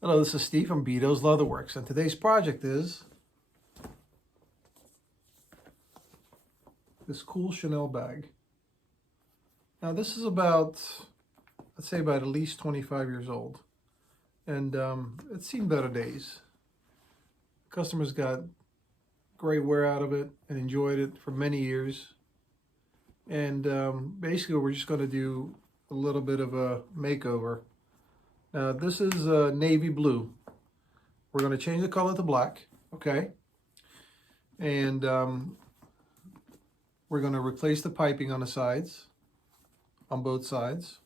Hello, this is Steve from Beaute's Leatherworks, and today's project is this cool Chanel bag. Now this is about, let's say about at least 25 years old, and it's seen better days. Customers got great wear out of it and enjoyed it for many years. And basically we're just going to do a little bit of a makeover. Now this is navy blue. We're going to change the color to black, okay? And we're going to replace the piping on the sides, on both sides.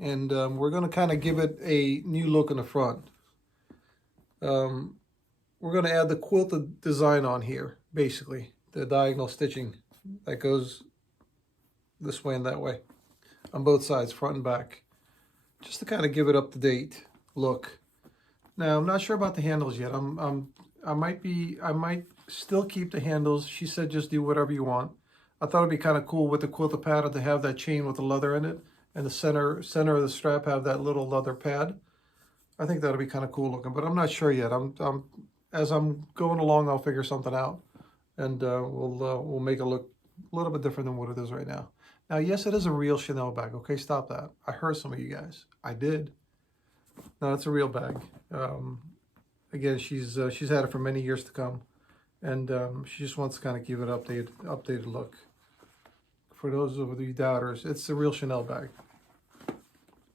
And we're going to kind of give it a new look in the front. We're going to add the quilted design on here, basically. The diagonal stitching that goes this way and that way on both sides, front and back. Just to kind of give it up to date look. Now I'm not sure about the handles yet. I might still keep the handles. She said just do whatever you want. I thought it'd be kind of cool with the quilted pattern to have that chain with the leather in it, and the center of the strap have that little leather pad. I think that'll be kind of cool looking, but I'm not sure yet. As I'm going along, I'll figure something out, and we'll make it look a little bit different than what it is right now. Now, yes, it is a real Chanel bag. Okay, stop that. I heard some of you guys. I did. No, it's a real bag. Again, she's had it for many years to come, and she just wants to kind of give it an updated look. For those of you doubters, it's a real Chanel bag.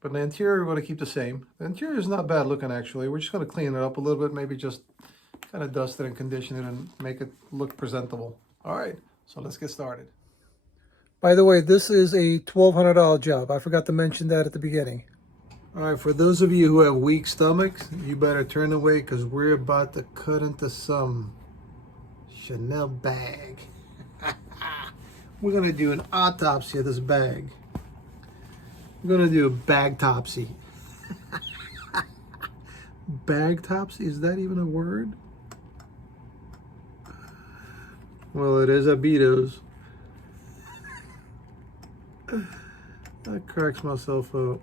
But the interior we're going to keep the same. The interior is not bad looking, actually. We're just going to clean it up a little bit, maybe just kind of dust it and condition it and make it look presentable. All right, so let's get started. By the way, this is a $1,200 job. I forgot to mention that at the beginning. All right, for those of you who have weak stomachs, you better turn away because we're about to cut into some Chanel bag. We're going to do an autopsy of this bag. We're going to do a bag-topsy. Bag-topsy? Is that even a word? Well, it is at Beaute's. That cracks myself up.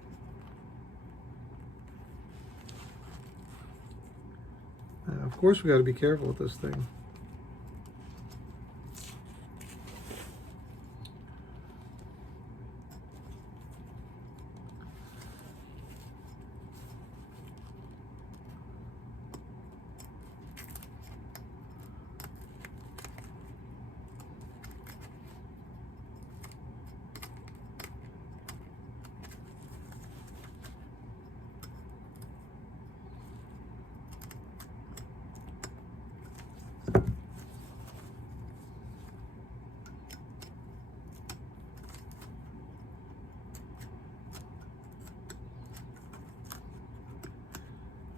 Now, of course, we got to be careful with this thing.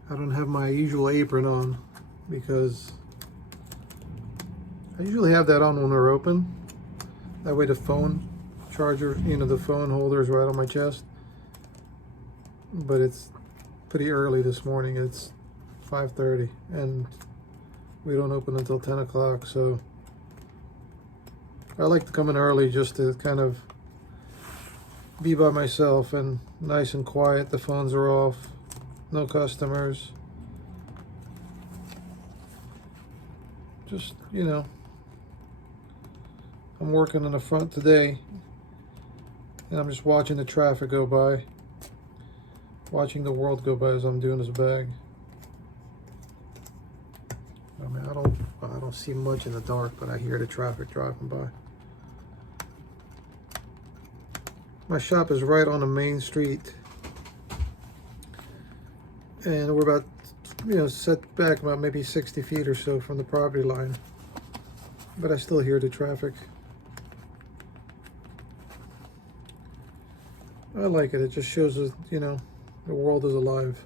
I don't have my usual apron on because I usually have that on when we're open. That way the phone charger, the phone holder is right on my chest. But it's pretty early this morning. It's 5:30 and we don't open until 10 o'clock. So I like to come in early just to kind of be by myself and nice and quiet. The phones are off. No customers. Just, I'm working in the front today and I'm just watching the traffic go by, watching the world go by as I'm doing this bag. I mean, I don't see much in the dark, but I hear the traffic driving by. My shop is right on the main street. And we're about, set back about maybe 60 feet or so from the property line. But I still hear the traffic. I like it. It just shows us, the world is alive.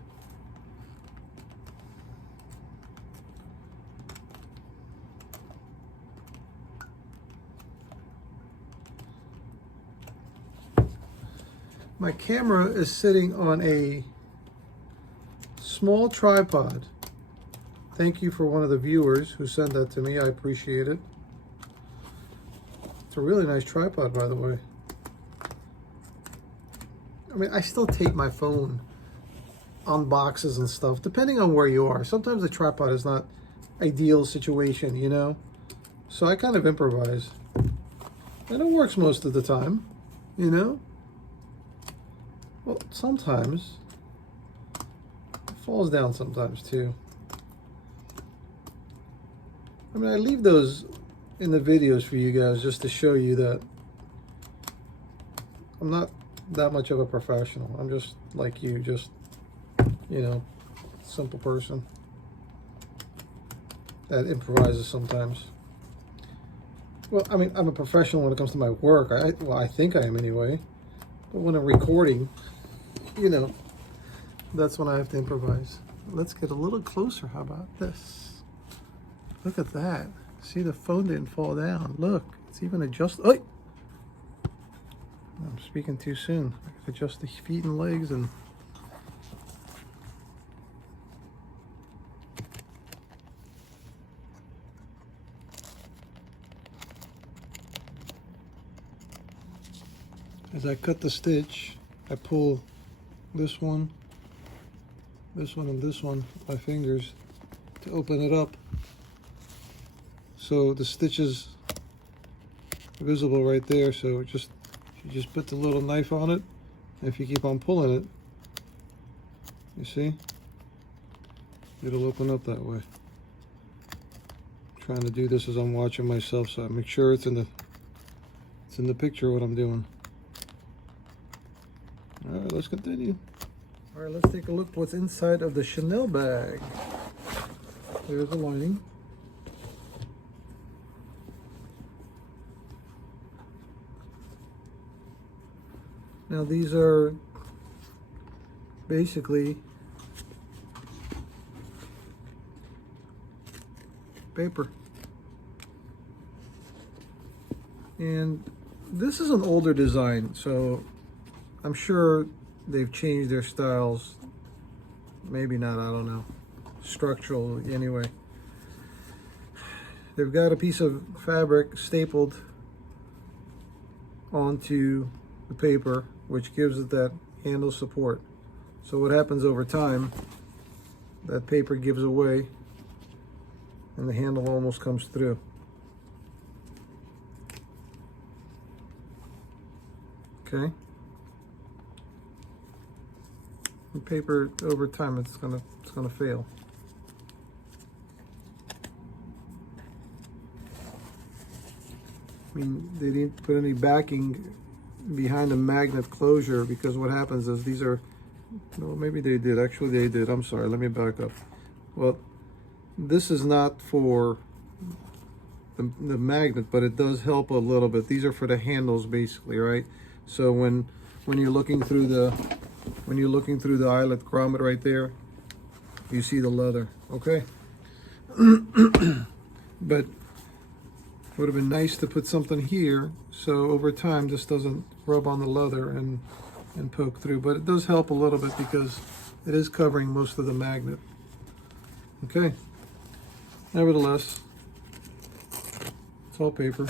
My camera is sitting on a small tripod. Thank you for one of the viewers who sent that to me. I appreciate it. It's a really nice tripod, by the way. I mean, I still tape my phone on boxes and stuff, depending on where you are. Sometimes the tripod is not ideal situation, you know? So I kind of improvise. And it works most of the time, you know? Well, sometimes it falls down sometimes too. I mean, I leave those in the videos for you guys just to show you that I'm not that much of a professional. I'm just like you, just, you know, simple person that improvises sometimes. Well, I mean, I'm a professional when it comes to my work. Well, I think I am anyway. But when I'm recording, you know, that's when I have to improvise. Let's get a little closer. How about this? Look at that. See, the phone didn't fall down. Look, it's even adjusted. Oh! I'm speaking too soon. I can adjust the feet and legs and... As I cut the stitch, I pull this one, and this one with my fingers to open it up. So the stitches are visible right there. So you just put the little knife on it, and if you keep on pulling it, you see, it'll open up that way. I'm trying to do this as I'm watching myself, so I make sure it's in the picture what I'm doing. All right, let's continue. All right, let's take a look what's inside of the Chanel bag. There's the lining. Now these are basically paper. And this is an older design, so I'm sure they've changed their styles. Maybe not, I don't know. Structural, anyway. They've got a piece of fabric stapled onto the paper, which gives it that handle support. So what happens over time, that paper gives away and the handle almost comes through. Okay. The paper over time, it's gonna fail. I mean, they didn't put any backing behind the magnet closure, because what happens is these are, no, maybe they did. Actually, they did. I'm sorry. Let me back up. Well, this is not for the magnet, but it does help a little bit. These are for the handles, basically, right? So when you're looking through the eyelet grommet right there, you see the leather. Okay. But it would have been nice to put something here so over time this doesn't rub on the leather and poke through, but it does help a little bit because it is covering most of the magnet. Okay, nevertheless, it's all paper.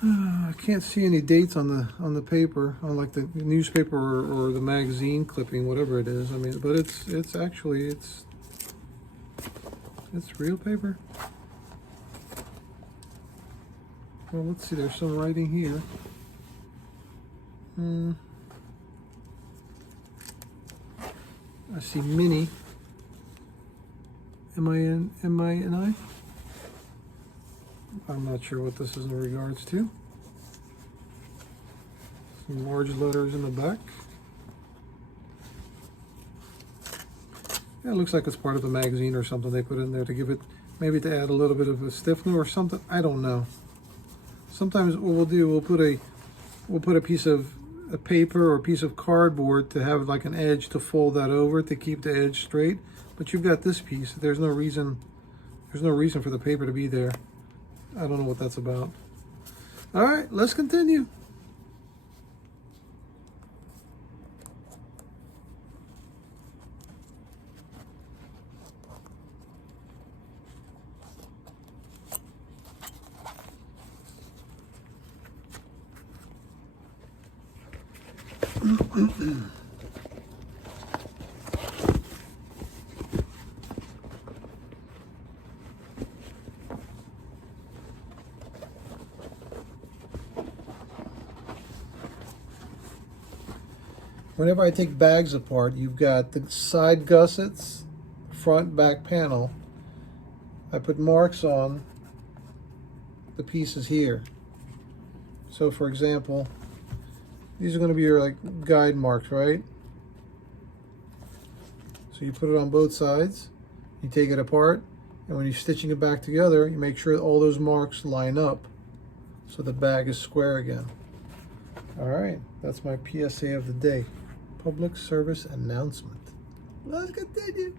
I can't see any dates on the paper, unlike the newspaper or the magazine clipping, whatever it is. I mean, but it's actually it's real paper. Well, let's see. There's some writing here. I see mini. M-I-N-I? I'm not sure what this is in regards to. Some large letters in the back. Yeah, it looks like it's part of a magazine or something they put in there to give it, maybe to add a little bit of a stiffener or something. I don't know. Sometimes what we'll do, we'll put a piece of a paper or a piece of cardboard to have like an edge to fold that over to keep the edge straight. But you've got this piece. There's no reason for the paper to be there. I don't know what that's about. All right, let's continue. Whenever I take bags apart, you've got the side gussets, front, back panel. I put marks on the pieces here. So for example, these are going to be your like guide marks, right? So you put it on both sides, you take it apart, and when you're stitching it back together, you make sure all those marks line up so the bag is square again. All right, that's my PSA of the day. Public service announcement. Let's continue.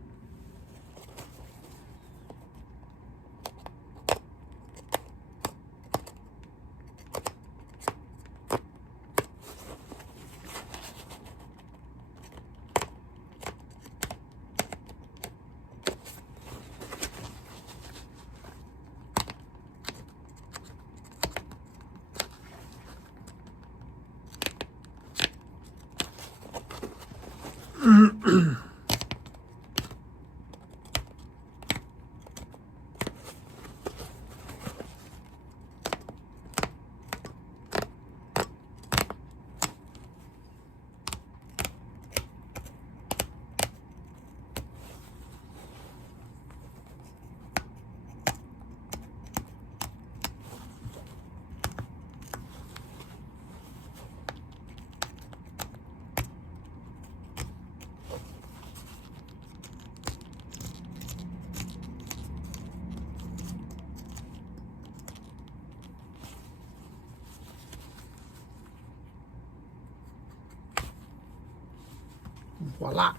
Voila.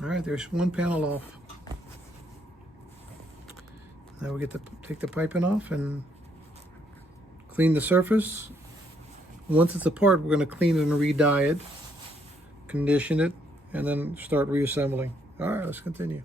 All right, there's one panel off. Now we get to take the piping off and clean the surface. Once it's apart, we're going to clean it and re-dye it, condition it, and then start reassembling. All right, let's continue.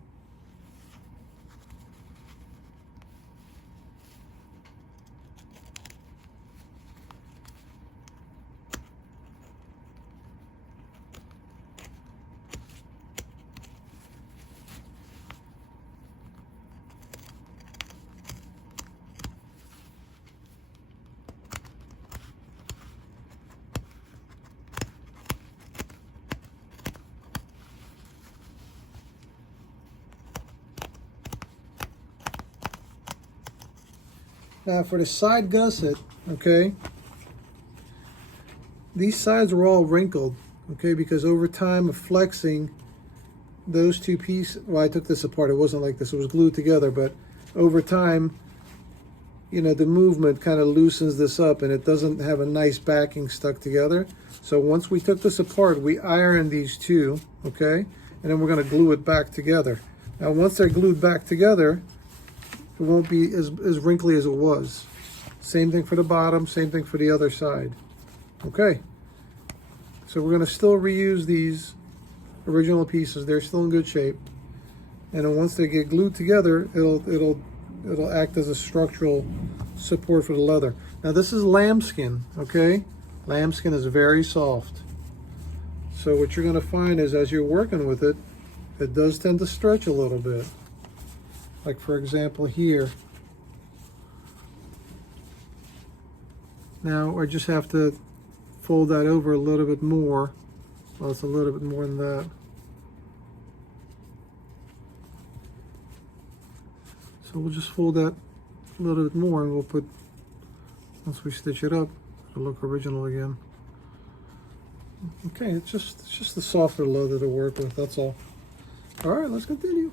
Now for the side gusset, okay, these sides were all wrinkled, okay, because over time of flexing those two pieces, well, I took this apart, it wasn't like this, it was glued together, but over time, you know, the movement kind of loosens this up and it doesn't have a nice backing stuck together. So once we took this apart, we ironed these two, okay, and then we're going to glue it back together. Now once they're glued back together, it won't be as wrinkly as it was. Same thing for the bottom, same thing for the other side. Okay, so we're going to still reuse these original pieces. They're still in good shape. And then once they get glued together, it'll act as a structural support for the leather. Now this is lambskin, okay? Lambskin is very soft. So what you're going to find is as you're working with it, it does tend to stretch a little bit. Like for example here. Now I just have to fold that over a little bit more. Well, it's a little bit more than that. So we'll just fold that a little bit more and we'll put, once we stitch it up, it'll look original again. Okay, it's just the softer leather to work with, that's all. All right, let's continue.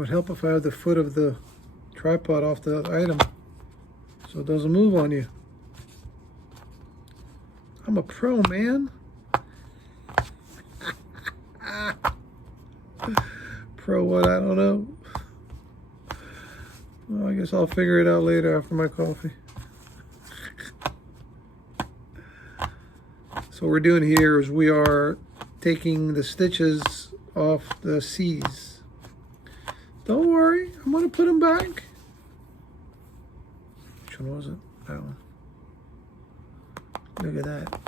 would help if I had the foot of the tripod off the item so it doesn't move on you. I'm a pro, man. Pro what? I don't know. Well, I guess I'll figure it out later after my coffee. So what we're doing here is we are taking the stitches off the C's. Don't worry, I'm going to put them back. Which one was it? That one. Look at that.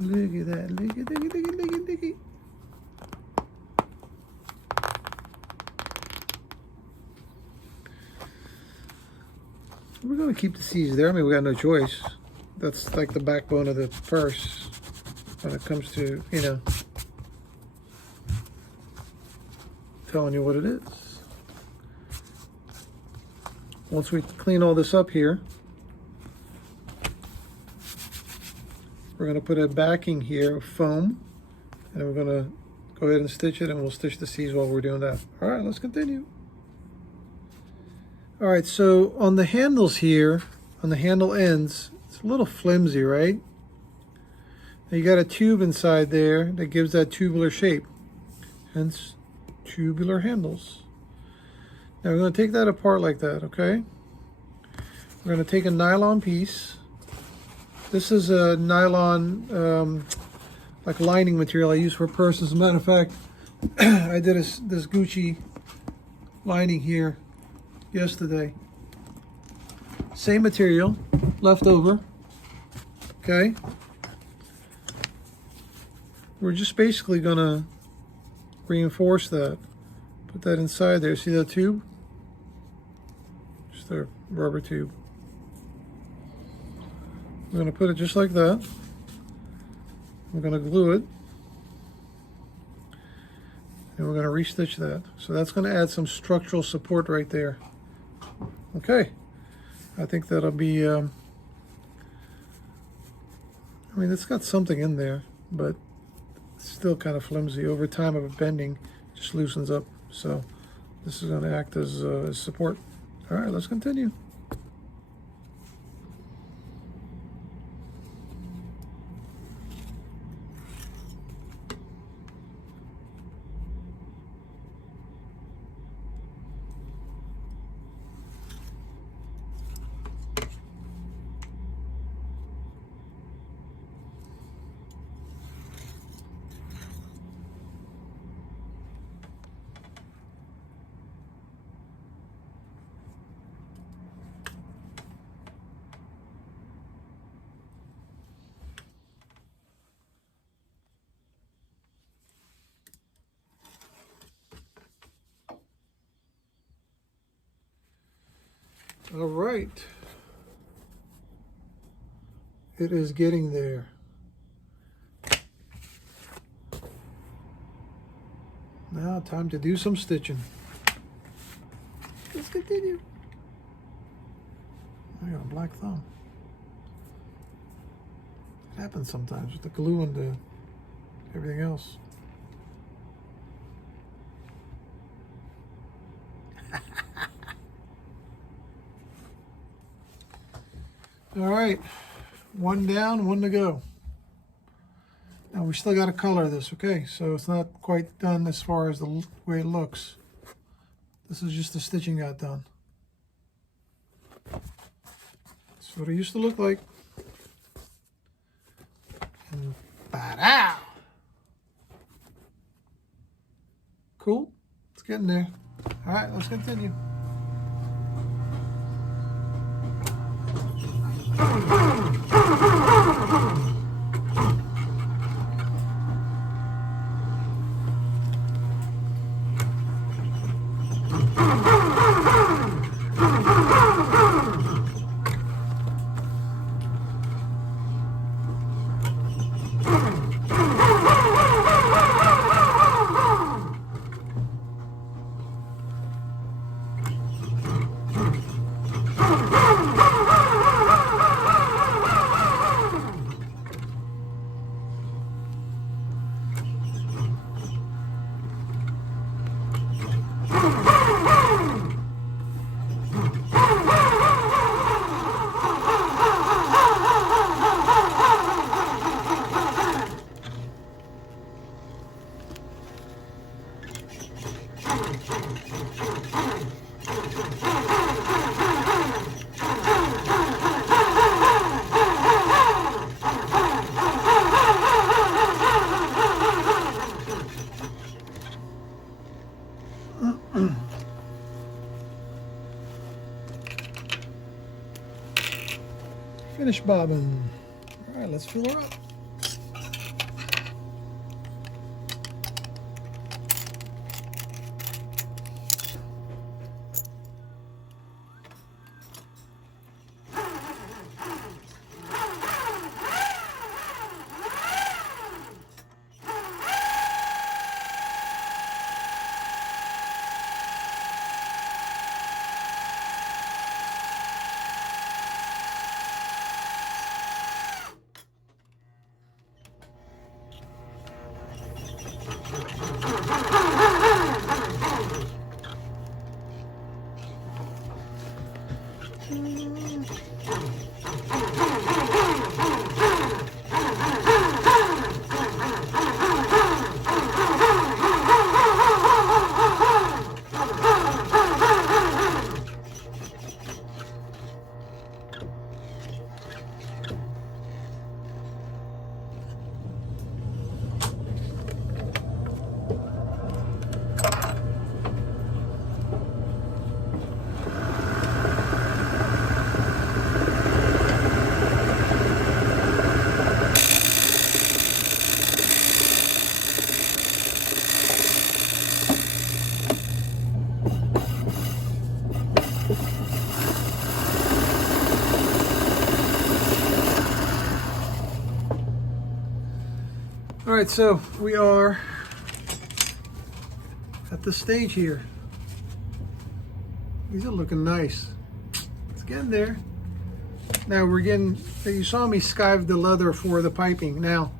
Look at that. Look at that. We're going to keep the C's there. I mean, we got no choice. That's like the backbone of the purse when it comes to, you know, telling you what it is. Once we clean all this up here, we're going to put a backing here of foam, and we're going to go ahead and stitch it, and we'll stitch the C's while we're doing that. All right, let's continue. All right, so on the handles here, on the handle ends, it's a little flimsy, right? Now you got a tube inside there that gives that tubular shape, hence tubular handles. Now we're going to take that apart like that, okay? We're going to take a nylon piece. This is a nylon, like lining material I use for purses. As a matter of fact, I did this Gucci lining here yesterday. Same material, left over, okay? We're just basically gonna reinforce that. Put that inside there. See that tube? Just a rubber tube. We're gonna put it just like that. We're gonna glue it. And we're gonna restitch that. So that's gonna add some structural support right there. Okay, I think that'll be, I mean, it's got something in there, but it's still kind of flimsy. Over time of it bending, it just loosens up. So this is going to act as support. All right, let's continue. All right, it is getting there. Now time to do some stitching. Let's continue. I got a black thumb. It happens sometimes with the glue and the everything else. All right, one down, one to go. Now we still got to color this, okay? So it's not quite done as far as the way it looks. This is just the stitching got done. That's what it used to look like. And ba-da! Cool, it's getting there. All right, let's continue. Refinish bobbin. All right, let's fill her up. All right, so we are at the stage here. These are looking nice. It's getting there. Now we're getting, you saw me skive the leather for the piping. Now,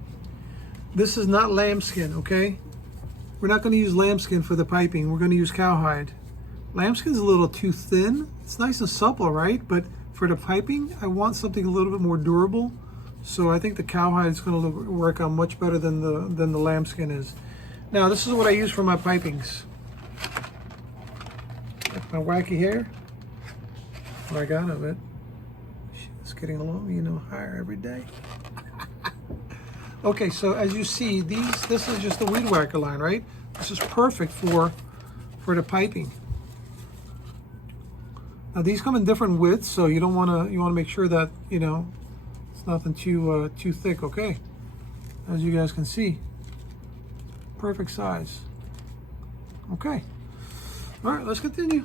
this is not lambskin, okay? We're not gonna use lambskin for the piping. We're gonna use cowhide. Lambskin's a little too thin. It's nice and supple, right? But for the piping, I want something a little bit more durable. So I think the cowhide is going to work out much better than the lambskin is. Now this is what I use for my pipings. Like my wacky hair. What I got of it. It's getting along, you know, higher every day. Okay, so as you see, this is just the weed whacker line, right? This is perfect for the piping. Now these come in different widths, so you want to make sure that, you know, nothing too thick. Okay, as you guys can see, perfect size. Okay, all right, let's continue.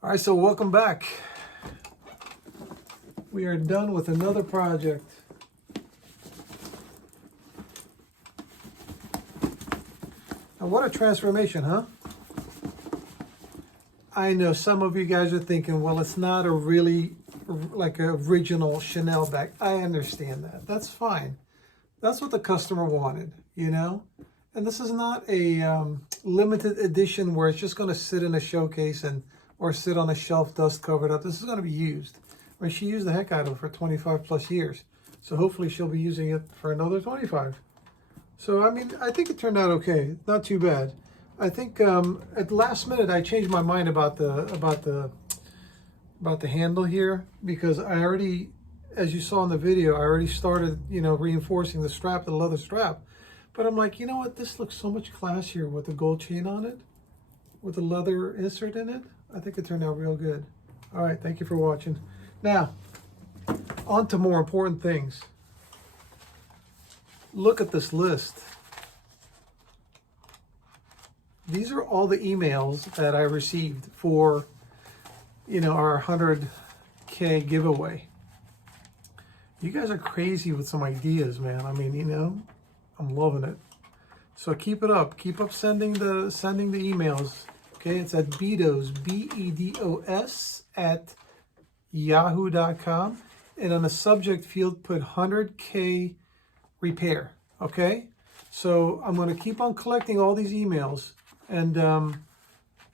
All right, so welcome back. We are done with another project. Now, what a transformation, huh? I know some of you guys are thinking, well, it's not a really like an original Chanel bag. I understand that. That's fine. That's what the customer wanted, you know? And this is not a limited edition where it's just going to sit in a showcase and or sit on a shelf dust covered up. This is going to be used. I mean, she used the heck out of it for 25 plus years. So hopefully she'll be using it for another 25. So, I mean, I think it turned out okay. Not too bad. I think at the last minute I changed my mind about the handle here, because I already, as you saw in the video, I already started, you know, reinforcing the strap, the leather strap. But I'm like, you know what? This looks so much classier with the gold chain on it, with the leather insert in it. I think it turned out real good. All right, thank you for watching. Now, on to more important things. Look at this list. These are all the emails that I received for, you know, our 100K giveaway. You guys are crazy with some ideas, man. I mean, you know, I'm loving it. So keep it up. Keep up sending the emails. Okay, it's at Bedos, BEDOS at yahoo.com. And on the subject field, put 100K repair. Okay, so I'm going to keep on collecting all these emails. And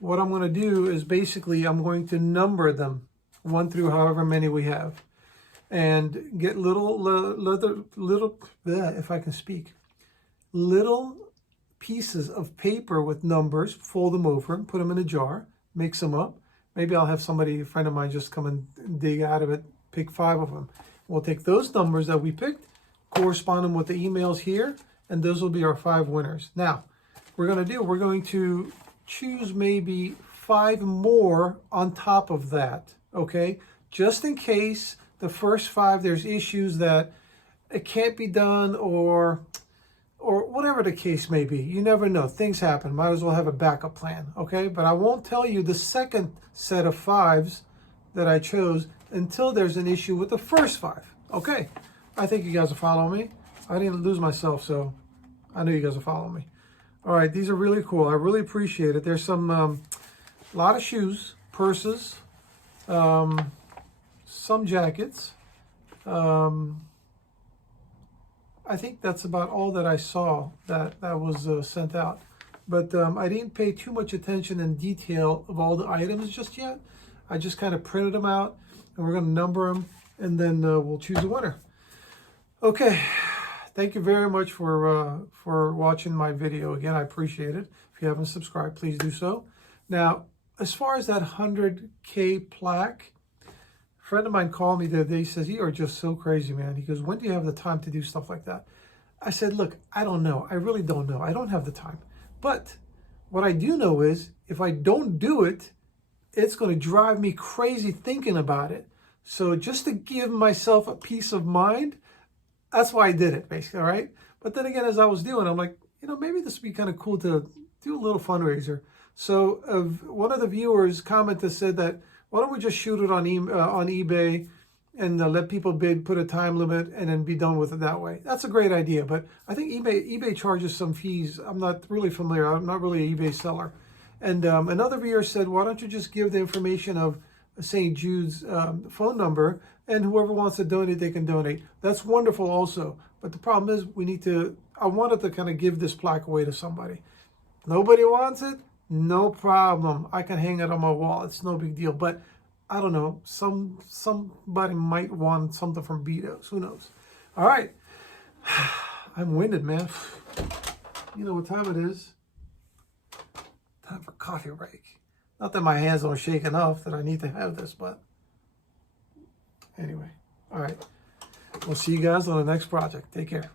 what I'm going to do is basically I'm going to number them 1 through however many we have, and get little if I can speak, little pieces of paper with numbers, fold them over and put them in a jar, mix them up. Maybe I'll have somebody, a friend of mine, just come and dig out of it, pick 5 of them. We'll take those numbers that we picked, correspond them with the emails here, and those will be our 5 winners. Now, we're going to choose maybe 5 more on top of that, okay? Just in case the first 5, there's issues that it can't be done, or whatever the case may be. You never know. Things happen. Might as well have a backup plan, okay? But I won't tell you the second set of 5s that I chose until there's an issue with the first 5, okay? I think you guys will follow me. I didn't lose myself, so I know you guys will follow me. All right, these are really cool. I really appreciate it. There's some, lot of shoes, purses, some jackets. I think that's about all that I saw that was sent out. But I didn't pay too much attention in detail of all the items just yet. I just kind of printed them out, and we're going to number them, and then we'll choose a winner. Okay. Thank you very much for watching my video. Again, I appreciate it. If you haven't subscribed, please do so. Now, as far as that 100K plaque, a friend of mine called me the other day. He says, "You are just so crazy, man." He goes, "When do you have the time to do stuff like that?" I said, "Look, I don't know. I really don't know. I don't have the time. But what I do know is if I don't do it, it's going to drive me crazy thinking about it. So just to give myself a peace of mind, that's why I did it, basically, all right? But then again, as I was doing, I'm like, you know, maybe this would be kind of cool to do a little fundraiser. So one of the viewers commented, said that, why don't we just shoot it on eBay and let people bid, put a time limit, and then be done with it that way. That's a great idea, but I think eBay charges some fees. I'm not really familiar. I'm not really an eBay seller. And another viewer said, why don't you just give the information of St. Jude's phone number, and whoever wants to donate, they can donate. That's wonderful also. But the problem is I wanted to kind of give this plaque away to somebody. Nobody wants it? No problem. I can hang it on my wall. It's no big deal. But I don't know. Somebody might want something from Bedos. Who knows? All right. I'm winded, man. You know what time it is. Time for coffee break. Not that my hands don't shake enough that I need to have this, but anyway. All right. We'll see you guys on the next project. Take care.